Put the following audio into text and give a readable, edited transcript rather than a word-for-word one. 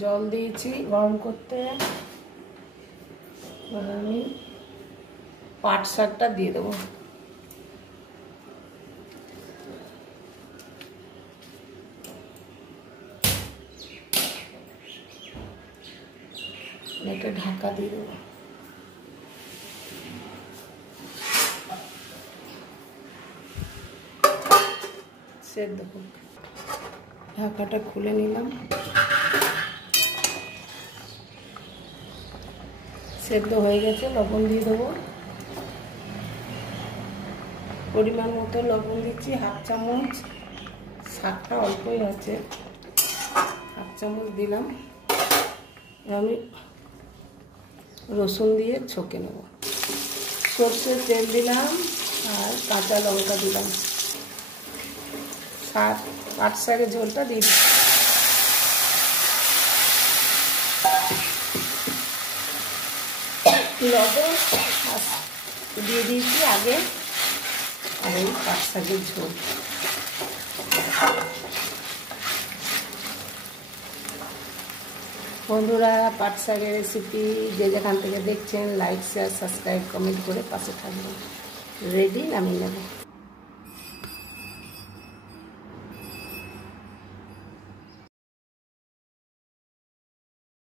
জল দিয়েছি গরম করতে। এবার আমি পাট শাকটা দিয়ে দেবো। এটা ঢাকা দিয়ে দেবো। সেদ্ধ হোক। ঢাকাটা খুলে নিলাম। সেদ্ধ হয়ে গেছে, লবণ দিয়ে দেবো। পরিমাণ মতো লবণ দিচ্ছি, হাফ চামচ। শাকটা অল্পই আছে, হাফ চামচ দিলাম। আমি রসুন দিয়ে ছকে নেব। সর্ষের তেল দিলাম আর কাঁচা লঙ্কা দিলাম। পাট শাকের ঝোলটা দিয়ে দিচ্ছি। লবণ দিয়ে দিয়েছি আগে। আর এই পাট শাকের ঝোল। বন্ধুরা, পাট শাকের রেসিপি যে যেখান থেকে দেখছেন লাইক শেয়ার সাবস্ক্রাইব কমেন্ট করে পাশে থাকবেন। রেডি, নামিয়ে নেব।